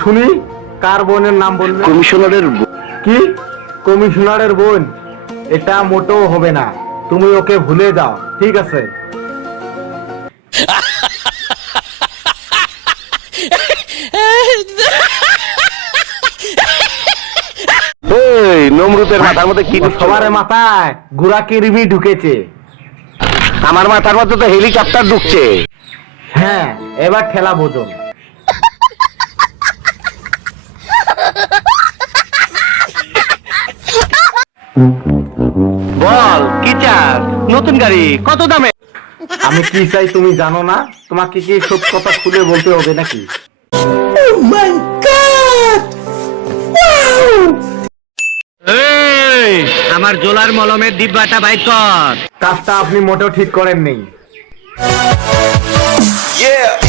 শুনি, কার বোনের নাম বলবে? কমিশনারের কি? কমিশনারের বোন? এটা মোটেও হবে না, তুমি ওকে ভুলে যাও, ঠিক আছে? এই নমরুদের মাথার মধ্যে কি ঢুকছে? সবার মাথায় গুড়া কিরমি ঢুকেছে। আমার মাথার মধ্যে তো হেলিকপ্টার ঢুকছে। হ্যাঁ, এবার ঠেলা বোঝন। বল কি চাস? নতুন গাড়ি কত দামে? আমি কি চাই তুমি জানো না? তোমাকে কি সব কথা খুলে বলতে হবে নাকি? এই আমার জোলার মলমের ডিব্বাটা বাইর কর। কাজটা আপনি মোটেও ঠিক করেননি। Yeah.